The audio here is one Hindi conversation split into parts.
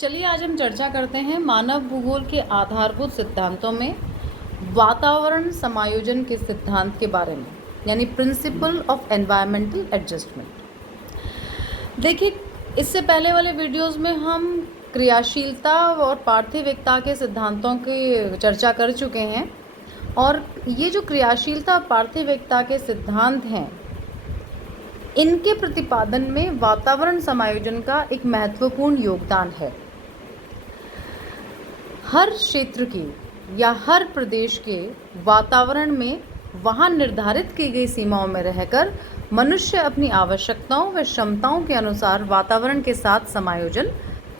चलिए आज हम चर्चा करते हैं मानव भूगोल के आधारभूत सिद्धांतों में वातावरण समायोजन के सिद्धांत के बारे में, यानी प्रिंसिपल ऑफ एनवायरमेंटल एडजस्टमेंट। देखिए, इससे पहले वाले वीडियोस में हम क्रियाशीलता और पार्थिविकता के सिद्धांतों की चर्चा कर चुके हैं और ये जो क्रियाशीलता और पार्थिविकता के सिद्धांत हैं, इनके प्रतिपादन में वातावरण समायोजन का एक महत्वपूर्ण योगदान है। हर क्षेत्र के या हर प्रदेश के वातावरण में वहाँ निर्धारित की गई सीमाओं में रहकर मनुष्य अपनी आवश्यकताओं व क्षमताओं के अनुसार वातावरण के साथ समायोजन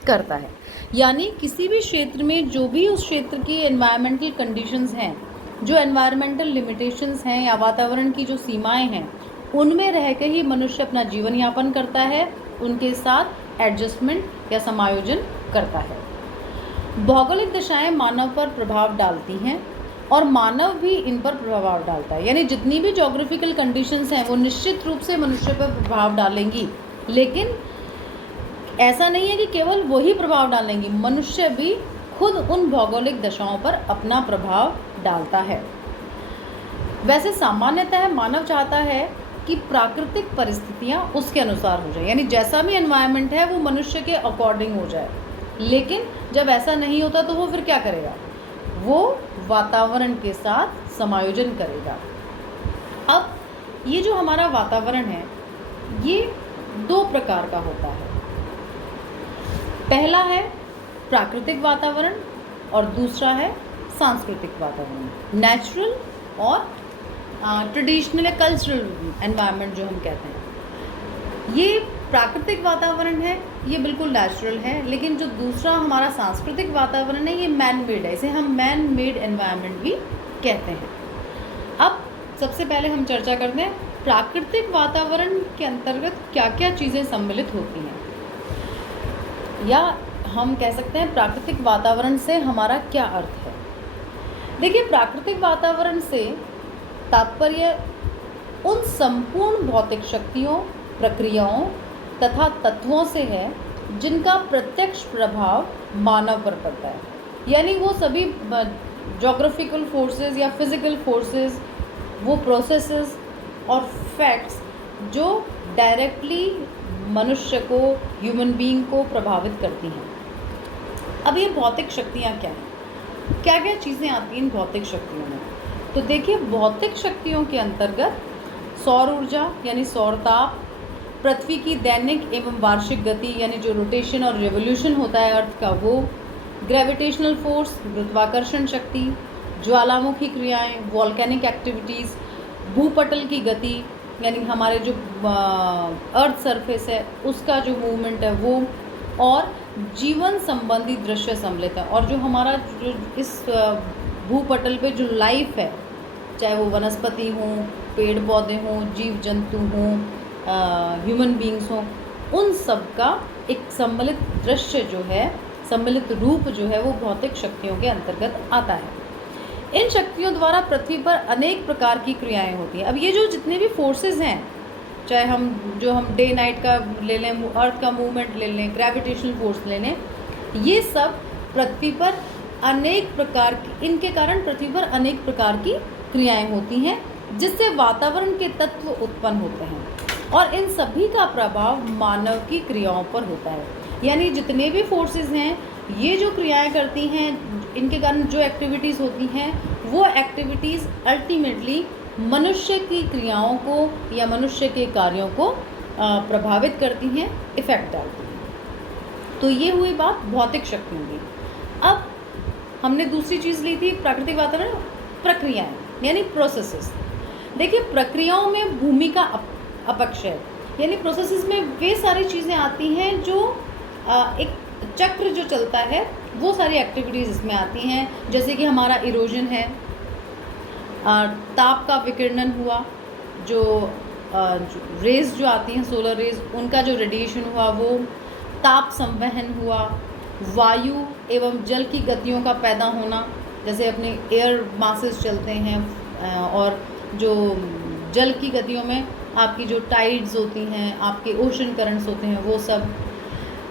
करता है। यानी किसी भी क्षेत्र में जो भी उस क्षेत्र की एनवायरमेंटल कंडीशंस हैं, जो एनवायरमेंटल लिमिटेशंस हैं या वातावरण की जो सीमाएं हैं, उनमें रह के ही मनुष्य अपना जीवन यापन करता है, उनके साथ एडजस्टमेंट या समायोजन करता है। भौगोलिक दशाएं मानव पर प्रभाव डालती हैं और मानव भी इन पर प्रभाव डालता है। यानी जितनी भी ज्योग्राफिकल कंडीशंस हैं वो निश्चित रूप से मनुष्य पर प्रभाव डालेंगी, लेकिन ऐसा नहीं है कि केवल वही प्रभाव डालेंगी, मनुष्य भी खुद उन भौगोलिक दशाओं पर अपना प्रभाव डालता है। वैसे सामान्यतः मानव चाहता है कि प्राकृतिक परिस्थितियाँ उसके अनुसार हो जाए, यानी जैसा भी एनवायरनमेंट है वो मनुष्य के अकॉर्डिंग हो जाए। लेकिन जब ऐसा नहीं होता तो वो फिर क्या करेगा? वो वातावरण के साथ समायोजन करेगा। अब ये जो हमारा वातावरण है ये दो प्रकार का होता है। पहला है प्राकृतिक वातावरण और दूसरा है सांस्कृतिक वातावरण, नेचुरल और ट्रेडिशनल या कल्चरल एनवायरनमेंट जो हम कहते हैं। ये प्राकृतिक वातावरण है, ये बिल्कुल नेचुरल है, लेकिन जो दूसरा हमारा सांस्कृतिक वातावरण है ये मैन मेड है, इसे हम मैन मेड एनवायरनमेंट भी कहते हैं। अब सबसे पहले हम चर्चा करते हैं प्राकृतिक वातावरण के अंतर्गत क्या क्या चीज़ें सम्मिलित होती हैं, या हम कह सकते हैं प्राकृतिक वातावरण से हमारा क्या अर्थ है। देखिए, प्राकृतिक वातावरण से तात्पर्य उन संपूर्ण भौतिक शक्तियों, प्रक्रियाओं तथा तत्वों से है जिनका प्रत्यक्ष प्रभाव मानव पर पड़ता है। यानी वो सभी ज्योग्राफिकल फोर्सेस या फिजिकल फोर्सेस, वो प्रोसेसेस और फैक्ट्स जो डायरेक्टली मनुष्य को, ह्यूमन बीइंग को प्रभावित करती हैं। अब ये भौतिक शक्तियाँ क्या हैं? क्या क्या चीज़ें आती हैं इन भौतिक शक्तियों में? तो देखिए, भौतिक शक्तियों के अंतर्गत सौर ऊर्जा यानी सौर ताप, पृथ्वी की दैनिक एवं वार्षिक गति यानी जो रोटेशन और रिवोल्यूशन होता है अर्थ का वो, ग्रेविटेशनल फोर्स गुरुत्वाकर्षण शक्ति, ज्वालामुखी क्रियाएं वॉल्केनिक एक्टिविटीज़, भूपटल की गति यानी हमारे जो अर्थ सरफेस है उसका जो मूवमेंट है वो, और जीवन संबंधी दृश्य सम्मिलित है। और जो हमारा जो इस भूपटल पे जो लाइफ है, चाहे वो वनस्पति हों, पेड़ पौधे हों, जीव जंतु हों, ह्यूमन बीइंग्स हों, उन सब का एक सम्मिलित दृश्य जो है, सम्मिलित रूप जो है वो भौतिक शक्तियों के अंतर्गत आता है। इन शक्तियों द्वारा पृथ्वी पर अनेक प्रकार की क्रियाएं होती हैं। अब ये जो जितने भी फोर्सेस हैं, चाहे हम डे नाइट का ले लें, अर्थ का मूवमेंट ले लें, ग्रेविटेशनल फोर्स ले लें, ये सब पृथ्वी पर अनेक प्रकार की, इनके कारण पृथ्वी पर अनेक प्रकार की क्रियाएं होती हैं जिससे वातावरण के तत्व उत्पन्न होते हैं और इन सभी का प्रभाव मानव की क्रियाओं पर होता है। यानी जितने भी फोर्सेस हैं, ये जो क्रियाएं करती हैं, इनके कारण जो एक्टिविटीज़ होती हैं, वो एक्टिविटीज़ अल्टीमेटली मनुष्य की क्रियाओं को या मनुष्य के कार्यों को प्रभावित करती हैं, इफ़ेक्ट डालती हैं। तो ये हुई बात भौतिक शक्तियों की। अब हमने दूसरी चीज़ ली थी प्राकृतिक वातावरण, प्रक्रियाएं यानी प्रोसेसेस। देखिए, प्रक्रियाओं में भूमि का अपक्षय यानी प्रोसेसेस में वे सारी चीज़ें आती हैं जो एक चक्र जो चलता है, वो सारी एक्टिविटीज़ इसमें आती हैं। जैसे कि हमारा इरोजन है, ताप का विकिरणन हुआ, जो रेज़ जो आती हैं, सोलर रेज़, उनका जो रेडिएशन हुआ वो, ताप संवहन हुआ, वायु एवं जल की गतियों का पैदा होना, जैसे अपने एयर मासेस चलते हैं, और जो जल की गतियों में आपकी जो टाइड्स होती हैं, आपके ओशन करंट्स होते हैं, वो सब।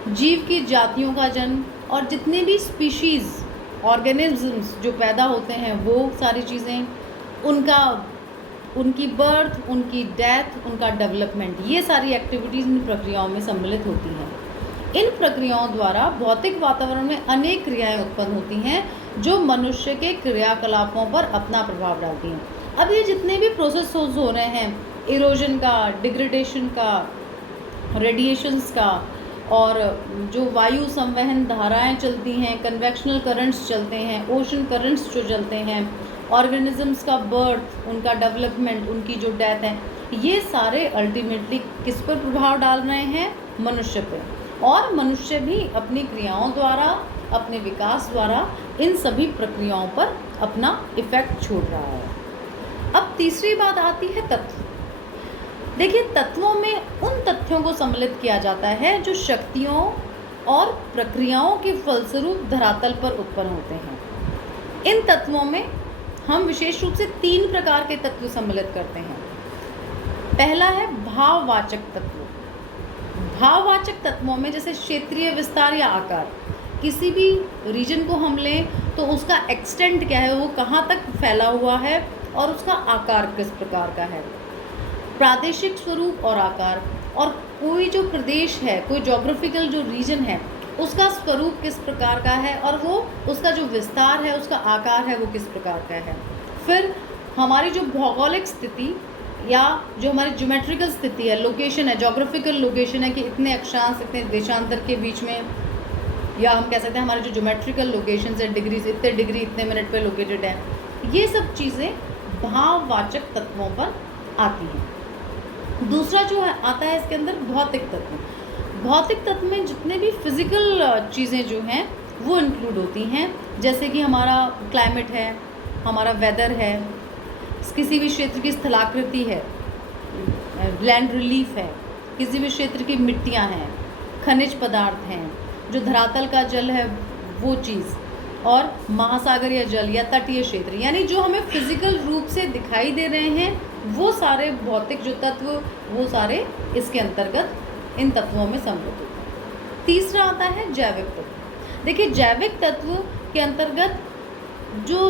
जीव की जातियों का जन्म, और जितने भी स्पीशीज़ ऑर्गेनिजम्स जो पैदा होते हैं वो सारी चीज़ें, उनकी बर्थ, उनकी डेथ, उनका डेवलपमेंट, ये सारी एक्टिविटीज़ इन प्रक्रियाओं में सम्मिलित होती हैं। इन प्रक्रियाओं द्वारा भौतिक वातावरण में अनेक क्रियाएं उत्पन्न होती हैं जो मनुष्य के क्रियाकलापों पर अपना प्रभाव डालती हैं। अब ये जितने भी प्रोसेस हो रहे हैं, इरोजन का, डिग्रेडेशन का, रेडिएशंस का, और जो वायु संवहन धाराएं चलती हैं, कन्वेक्शनल करंट्स चलते हैं, ओशन करंट्स जो चलते हैं, ऑर्गेनिजम्स का बर्थ, उनका डेवलपमेंट, उनकी जो डेथ है, ये सारे अल्टीमेटली किस पर प्रभाव डाल रहे हैं? मनुष्य पे। और मनुष्य भी अपनी क्रियाओं द्वारा, अपने विकास द्वारा इन सभी प्रक्रियाओं पर अपना इफेक्ट छोड़ रहा है। अब तीसरी बात आती है तत्व। देखिए, तत्वों में उन तथ्यों को सम्मिलित किया जाता है जो शक्तियों और प्रक्रियाओं के फलस्वरूप धरातल पर उत्पन्न होते हैं। इन तत्वों में हम विशेष रूप से 3 प्रकार के तत्व सम्मिलित करते हैं। पहला है भाववाचक तत्व। भाववाचक तत्वों में जैसे क्षेत्रीय विस्तार या आकार, किसी भी रीजन को हम लें तो उसका एक्सटेंट क्या है, वो कहाँ तक फैला हुआ है और उसका आकार किस प्रकार का है। प्रादेशिक स्वरूप और आकार, और कोई जो प्रदेश है, कोई जोग्राफिकल जो रीजन है, उसका स्वरूप किस प्रकार का है और वो उसका जो विस्तार है, उसका आकार है, वो किस प्रकार का है। फिर हमारी जो भौगोलिक स्थिति या जो हमारी ज्योमेट्रिकल स्थिति है, लोकेशन है, जोग्राफिकल लोकेशन है कि इतने अक्षांश, इतने देशांतर के बीच में, या हम कह सकते हैं हमारे जो ज्योमेट्रिकल लोकेशन है, डिग्रीज, इतने डिग्री इतने मिनट पे लोकेटेड है, ये सब चीज़ें भाववाचक तत्वों पर आती हैं। दूसरा जो है आता है इसके अंदर भौतिक तत्व। भौतिक तत्व में जितने भी फिजिकल चीज़ें जो हैं वो इंक्लूड होती हैं, जैसे कि हमारा क्लाइमेट है, हमारा वेदर है, किसी भी क्षेत्र की स्थलाकृति है, लैंड रिलीफ है, किसी भी क्षेत्र की मिट्टियाँ हैं, खनिज पदार्थ हैं, जो धरातल का जल है वो चीज़, और महासागर या जल या तटीय क्षेत्र, यानी जो हमें फिजिकल रूप से दिखाई दे रहे हैं वो सारे भौतिक जो तत्व, वो सारे इसके अंतर्गत इन तत्वों में सम्मिलित होते हैं। तीसरा आता है जैविक तत्व। देखिए, जैविक तत्व के अंतर्गत जो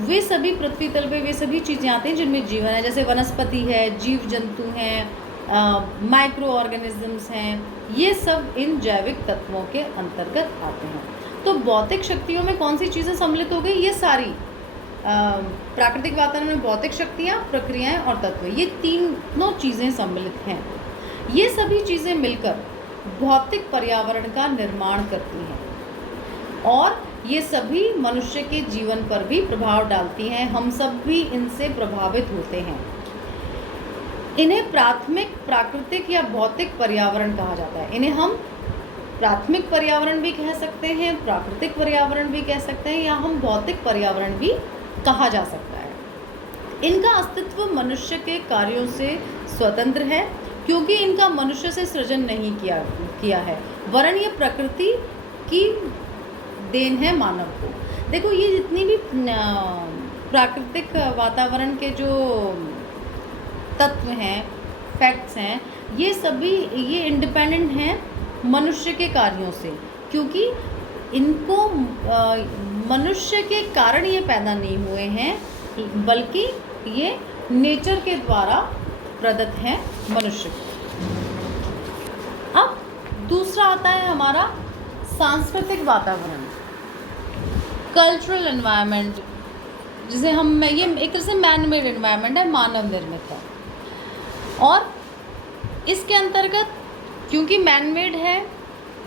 वे सभी पृथ्वी तल पे वे सभी चीज़ें आती हैं जिनमें जीवन है, जैसे वनस्पति है, जीव जंतु हैं, माइक्रो ऑर्गेनिजम्स हैं, ये सब इन जैविक तत्वों के अंतर्गत आते हैं। तो भौतिक शक्तियों में कौन सी चीज़ें सम्मिलित हो गई? ये सारी प्राकृतिक वातावरण में भौतिक शक्तियाँ, प्रक्रियाएं और तत्व, ये तीनों चीज़ें सम्मिलित हैं। ये सभी चीज़ें मिलकर भौतिक पर्यावरण का निर्माण करती हैं और ये सभी मनुष्य के जीवन पर भी प्रभाव डालती हैं। हम सब भी इनसे प्रभावित होते हैं। इन्हें प्राथमिक प्राकृतिक या भौतिक पर्यावरण कहा जाता है। इन्हें हम प्राथमिक पर्यावरण भी कह सकते हैं, प्राकृतिक पर्यावरण भी कह सकते हैं, या हम भौतिक पर्यावरण भी कहा जा सकता है। इनका अस्तित्व मनुष्य के कार्यों से स्वतंत्र है, क्योंकि इनका मनुष्य से सृजन नहीं किया है, वरन ये प्रकृति की देन है मानव को। देखो, ये जितनी भी प्राकृतिक वातावरण के जो तत्व हैं, फैक्ट्स हैं, ये सभी ये इंडिपेंडेंट हैं मनुष्य के कार्यों से, क्योंकि इनको मनुष्य के कारण ये पैदा नहीं हुए हैं, बल्कि ये नेचर के द्वारा प्रदत्त हैं मनुष्य को। अब दूसरा आता है हमारा सांस्कृतिक वातावरण, कल्चरल एनवायरनमेंट, जिसे हम ये एक तरह से मैन मेड एनवायरनमेंट है, मानव निर्मित है। और इसके अंतर्गत क्योंकि मैन मेड है,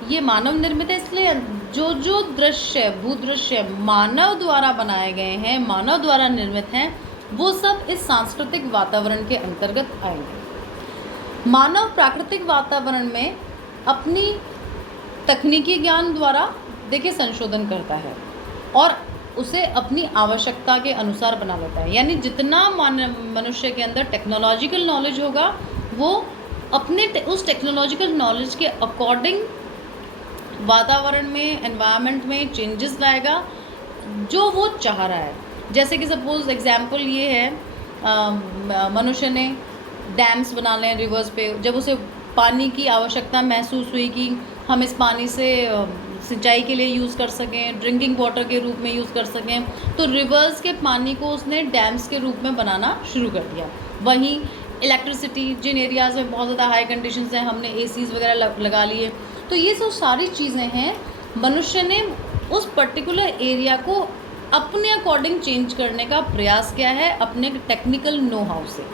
ये मानव निर्मित है, इसलिए जो दृश्य, भूदृश्य मानव द्वारा बनाए गए हैं, मानव द्वारा निर्मित हैं, वो सब इस सांस्कृतिक वातावरण के अंतर्गत आएंगे। मानव प्राकृतिक वातावरण में अपनी तकनीकी ज्ञान द्वारा देखिए संशोधन करता है और उसे अपनी आवश्यकता के अनुसार बना लेता है। यानी जितना मनुष्य के अंदर टेक्नोलॉजिकल नॉलेज होगा, वो अपने उस टेक्नोलॉजिकल नॉलेज के अकॉर्डिंग वातावरण में, एनवायरनमेंट में चेंजेस लाएगा जो वो चाह रहा है। जैसे कि सपोज एग्जांपल ये है, मनुष्य ने डैम्स बना लें रिवर्स पे, जब उसे पानी की आवश्यकता महसूस हुई कि हम इस पानी से सिंचाई के लिए यूज़ कर सकें, ड्रिंकिंग वाटर के रूप में यूज़ कर सकें। तो रिवर्स के पानी को उसने डैम्स के रूप में बनाना शुरू कर दिया। वहीं इलेक्ट्रिसिटी, जिन एरियाज़ में बहुत ज़्यादा हाई कंडीशंस हैं, हमने एसीज़ वगैरह लगा लिए। तो ये सब सारी चीज़ें हैं, मनुष्य ने उस पर्टिकुलर एरिया को अपने अकॉर्डिंग चेंज करने का प्रयास किया है अपने टेक्निकल नो हाउ से।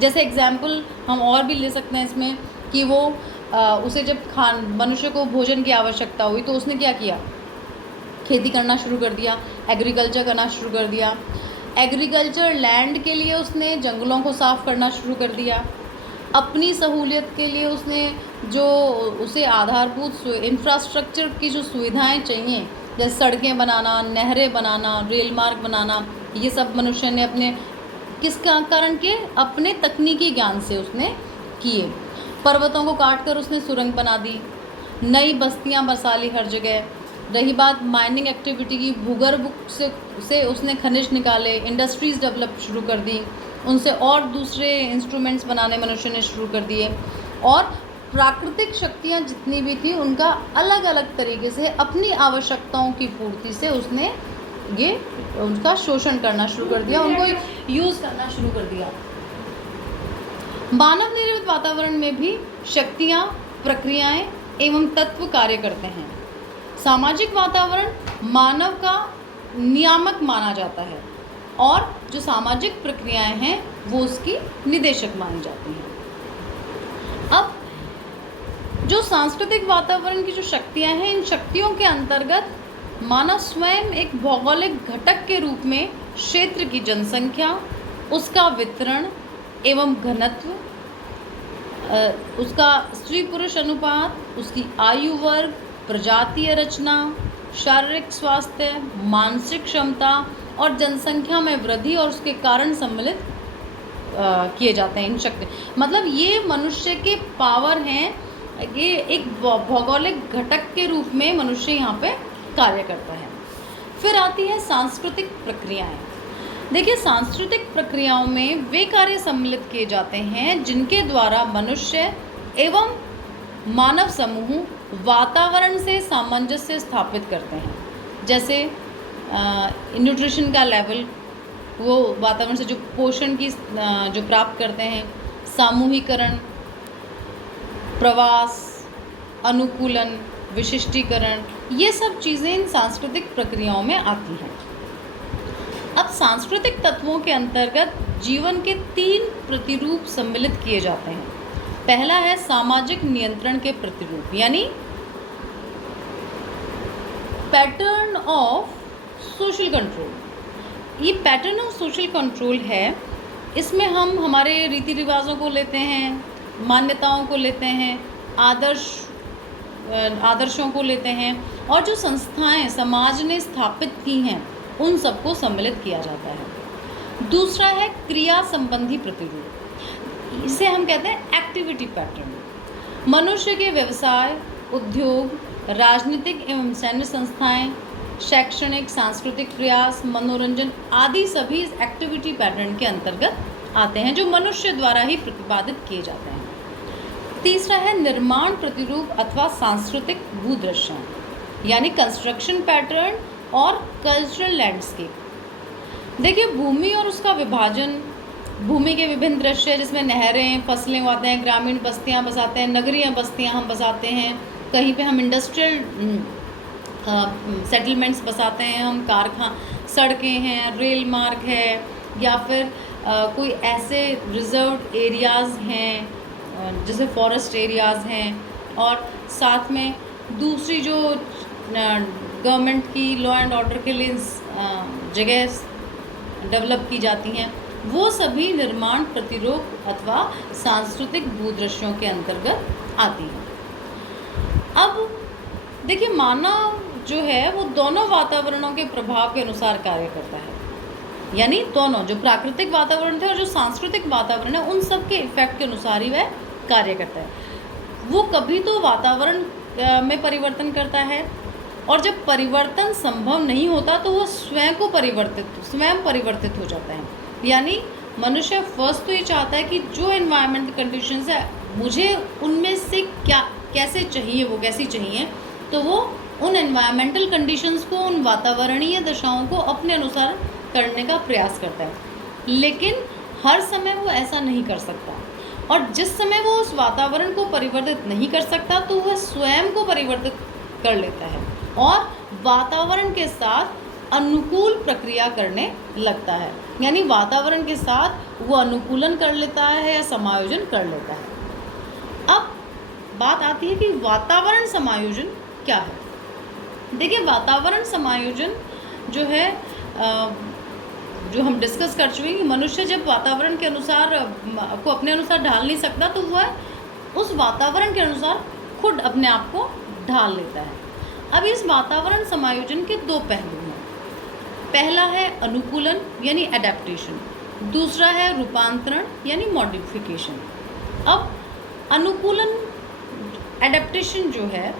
जैसे एग्जाम्पल हम और भी ले सकते हैं इसमें कि वो उसे जब मनुष्य को भोजन की आवश्यकता हुई तो उसने क्या किया, खेती करना शुरू कर दिया, एग्रीकल्चर करना शुरू कर दिया। एग्रीकल्चर लैंड के लिए उसने जंगलों को साफ़ करना शुरू कर दिया। अपनी सहूलियत के लिए उसने जो उसे आधारभूत इंफ्रास्ट्रक्चर की जो सुविधाएं चाहिए, जैसे सड़कें बनाना, नहरें बनाना, रेल मार्ग बनाना, ये सब मनुष्य ने अपने किस कारण के, अपने तकनीकी ज्ञान से उसने किए। पर्वतों को काट कर उसने सुरंग बना दी, नई बस्तियां बसा ली हर जगह। रही बात माइनिंग एक्टिविटी की, भूगर्भ से उसने खनिज निकाले, इंडस्ट्रीज़ डेवलप शुरू कर दी, उनसे और दूसरे इंस्ट्रूमेंट्स बनाने मनुष्य ने शुरू कर दिए। और प्राकृतिक शक्तियाँ जितनी भी थी उनका अलग अलग तरीके से अपनी आवश्यकताओं की पूर्ति से उसने ये उनका शोषण करना शुरू कर दिया, उनको यूज़ करना शुरू कर दिया। मानव निर्मित वातावरण में भी शक्तियाँ, प्रक्रियाएं एवं तत्व कार्य करते हैं। सामाजिक वातावरण मानव का नियामक माना जाता है और जो सामाजिक प्रक्रियाएं हैं वो उसकी निदेशक मानी जाती हैं। अब जो सांस्कृतिक वातावरण की जो शक्तियां हैं, इन शक्तियों के अंतर्गत मानव स्वयं एक भौगोलिक घटक के रूप में क्षेत्र की जनसंख्या, उसका वितरण एवं घनत्व, उसका स्त्री पुरुष अनुपात, उसकी आयु वर्ग, प्रजातीय रचना, शारीरिक स्वास्थ्य, मानसिक क्षमता और जनसंख्या में वृद्धि और उसके कारण सम्मिलित किए जाते हैं इन शक्ति। मतलब ये मनुष्य के पावर हैं, ये एक भौगोलिक घटक के रूप में मनुष्य यहाँ पे कार्य करता है। फिर आती है सांस्कृतिक प्रक्रियाएं। देखिए, सांस्कृतिक प्रक्रियाओं में वे कार्य सम्मिलित किए जाते हैं जिनके द्वारा मनुष्य एवं मानव समूह वातावरण से सामंजस्य स्थापित करते हैं। जैसे न्यूट्रिशन का लेवल, वो वातावरण से जो पोषण की जो प्राप्त करते हैं, सामूहिकरण, प्रवास, अनुकूलन, विशिष्टीकरण, ये सब चीज़ें इन सांस्कृतिक प्रक्रियाओं में आती हैं। अब सांस्कृतिक तत्वों के अंतर्गत जीवन के 3 प्रतिरूप सम्मिलित किए जाते हैं। पहला है सामाजिक नियंत्रण के प्रतिरूप, यानी पैटर्न ऑफ सोशल कंट्रोल। ये पैटर्न ऑफ सोशल कंट्रोल है, इसमें हम हमारे रीति रिवाजों को लेते हैं, मान्यताओं को लेते हैं, आदर्शों को लेते हैं और जो संस्थाएं समाज ने स्थापित की हैं उन सबको सम्मिलित किया जाता है। दूसरा है क्रिया संबंधी प्रतिरूप, इसे हम कहते हैं एक्टिविटी पैटर्न। मनुष्य के व्यवसाय, उद्योग, राजनीतिक एवं सैन्य संस्थाएं, शैक्षणिक, सांस्कृतिक प्रयास, मनोरंजन आदि सभी इस एक्टिविटी पैटर्न के अंतर्गत आते हैं जो मनुष्य द्वारा ही प्रतिपादित किए जाते हैं। तीसरा है निर्माण प्रतिरूप अथवा सांस्कृतिक भूदृश्य, यानी कंस्ट्रक्शन पैटर्न और कल्चरल लैंडस्केप। देखिए, भूमि और उसका विभाजन, भूमि के विभिन्न दृश्य जिसमें नहरें, फसलें उगाते हैं, ग्रामीण बस्तियां बसाते हैं, नगरीय बस्तियां हम बसाते हैं, कहीं पे हम इंडस्ट्रियल सेटलमेंट्स बसाते हैं, हम कारखाना, सड़कें हैं, रेल मार्ग है, या फिर कोई ऐसे रिजर्व्ड एरियाज़ हैं जैसे फॉरेस्ट एरियाज़ हैं, और साथ में दूसरी जो गवर्नमेंट की लॉ एंड ऑर्डर के लिए जगह डेवलप की जाती हैं, वो सभी निर्माण प्रतिरूप अथवा सांस्कृतिक भूदृश्यों के अंतर्गत आती हैं। अब देखिए, मानव जो है वो दोनों वातावरणों के प्रभाव के अनुसार कार्य करता है, यानी दोनों जो प्राकृतिक वातावरण थे और जो सांस्कृतिक वातावरण है उन सब के इफेक्ट के अनुसार ही वह कार्य करता है। वो कभी तो वातावरण में परिवर्तन करता है, और जब परिवर्तन संभव नहीं होता तो वो स्वयं परिवर्तित हो जाता है। यानी मनुष्य फर्स्ट तो ये चाहता है कि जो एनवायरमेंट कंडीशंस है मुझे उनमें से क्या कैसे चाहिए, वो कैसी चाहिए, तो वो उन एनवायरमेंटल कंडीशंस को, उन वातावरणीय दशाओं को अपने अनुसार करने का प्रयास करता है। लेकिन हर समय वो ऐसा नहीं कर सकता, और जिस समय वो उस वातावरण को परिवर्तित नहीं कर सकता तो वह स्वयं को परिवर्तित कर लेता है और वातावरण के साथ अनुकूल प्रक्रिया करने लगता है। यानी वातावरण के साथ वो अनुकूलन कर लेता है या समायोजन कर लेता है। अब बात आती है कि वातावरण समायोजन क्या है। देखिए, वातावरण समायोजन जो है जो हम डिस्कस कर चुके हैं कि मनुष्य जब वातावरण के अनुसार को अपने अनुसार ढाल नहीं सकता तो वह उस वातावरण के अनुसार खुद अपने आप को ढाल लेता है। अब इस वातावरण समायोजन के दो पहलू हैं। पहला है अनुकूलन यानी एडेप्टेशन, दूसरा है रूपांतरण यानी मॉडिफिकेशन। अब अनुकूलन एडेप्टेशन जो है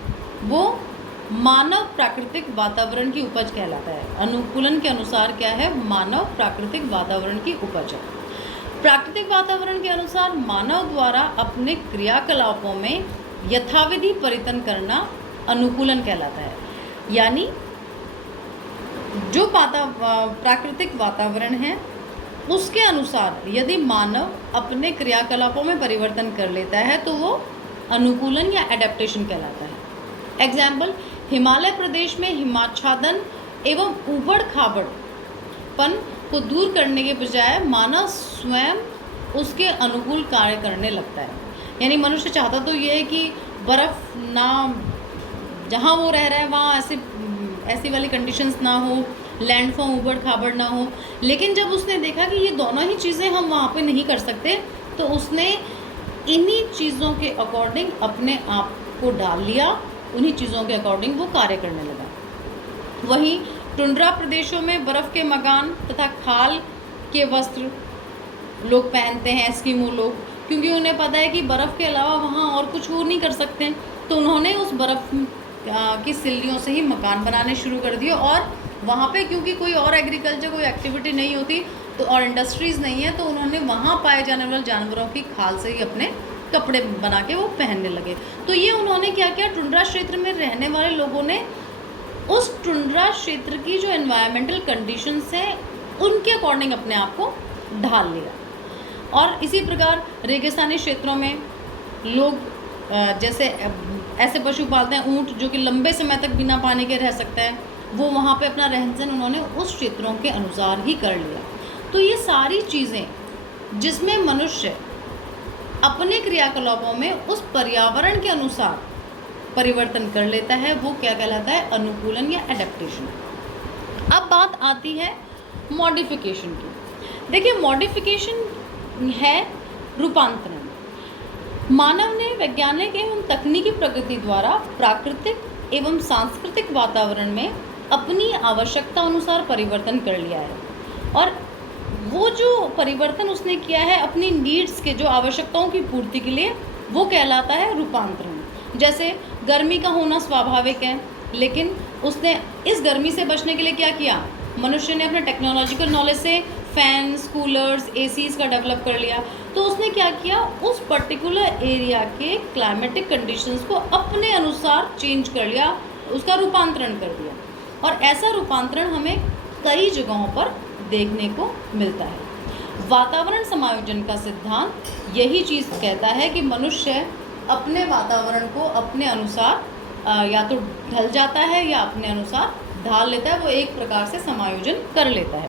वो मानव प्राकृतिक वातावरण की उपज कहलाता है। अनुकूलन के अनुसार क्या है, मानव प्राकृतिक वातावरण की उपज है। प्राकृतिक वातावरण के अनुसार मानव द्वारा अपने क्रियाकलापों में यथाविधि परिवर्तन करना अनुकूलन कहलाता है। यानी जो प्राकृतिक वातावरण है उसके अनुसार यदि मानव अपने क्रियाकलापों में परिवर्तन कर लेता है तो वो अनुकूलन या एडेप्टेशन कहलाता है। एग्जाम्पल, हिमालय प्रदेश में हिमाच्छादन एवं ऊबड़ खाबड़पन को दूर करने के बजाय मानव स्वयं उसके अनुकूल कार्य करने लगता है। यानी मनुष्य चाहता तो ये है कि बर्फ़ ना, जहाँ वो रह रहा है वहाँ ऐसी वाली कंडीशंस ना हो, लैंडफॉर्म ऊबड़ खाबड़ ना हो, लेकिन जब उसने देखा कि ये दोनों ही चीज़ें हम वहाँ पे नहीं कर सकते तो उसने इन्हीं चीज़ों के अकॉर्डिंग अपने आप को डाल लिया, उन्हीं चीज़ों के अकॉर्डिंग वो कार्य करने लगा। वहीं टुंड्रा प्रदेशों में बर्फ़ के मकान तथा खाल के वस्त्र लोग पहनते हैं, एस्किमो लोग, क्योंकि उन्हें पता है कि बर्फ़ के अलावा वहाँ और कुछ वो नहीं कर सकते, तो उन्होंने उस बर्फ़ की सिल्लियों से ही मकान बनाने शुरू कर दिए। और वहाँ पे क्योंकि कोई और एग्रीकल्चर कोई एक्टिविटी नहीं होती तो और इंडस्ट्रीज़ नहीं है, तो उन्होंने वहाँ पाए जाने वाले जानवरों की खाल से ही अपने कपड़े बना के वो पहनने लगे। तो ये उन्होंने क्या किया, टुंड्रा क्षेत्र में रहने वाले लोगों ने उस टुंड्रा क्षेत्र की जो एनवायरमेंटल कंडीशंस हैं उनके अकॉर्डिंग अपने आप को ढाल लिया। और इसी प्रकार रेगिस्तानी क्षेत्रों में लोग जैसे ऐसे पशु पालते हैं, ऊँट, जो कि लंबे समय तक बिना पानी के रह सकता है, वो वहाँ पे अपना रहन सहन उन्होंने उस क्षेत्रों के अनुसार ही कर लिया। तो ये सारी चीज़ें जिसमें मनुष्य अपने क्रियाकलापों में उस पर्यावरण के अनुसार परिवर्तन कर लेता है वो क्या कहलाता है, अनुकूलन या एडेप्टेशन। अब बात आती है मॉडिफिकेशन की। देखिए, मॉडिफिकेशन है रूपांतरण। मानव ने वैज्ञानिक एवं तकनीकी प्रगति द्वारा प्राकृतिक एवं सांस्कृतिक वातावरण में अपनी आवश्यकता अनुसार परिवर्तन कर लिया है, और वो जो परिवर्तन उसने किया है अपनी नीड्स के, जो आवश्यकताओं की पूर्ति के लिए, वो कहलाता है रूपांतरण। जैसे गर्मी का होना स्वाभाविक है, लेकिन उसने इस गर्मी से बचने के लिए क्या किया, मनुष्य ने अपने टेक्नोलॉजिकल नॉलेज से फैंस, कूलर्स, एसीज़ का डेवलप कर लिया। तो उसने क्या किया, उस पर्टिकुलर एरिया के क्लाइमेटिक कंडीशंस को अपने अनुसार चेंज कर लिया, उसका रूपांतरण कर दिया। और ऐसा रूपांतरण हमें कई जगहों पर देखने को मिलता है। वातावरण समायोजन का सिद्धांत यही चीज़ कहता है कि मनुष्य अपने वातावरण को अपने अनुसार या तो ढल जाता है या अपने अनुसार ढाल लेता है, वो एक प्रकार से समायोजन कर लेता है।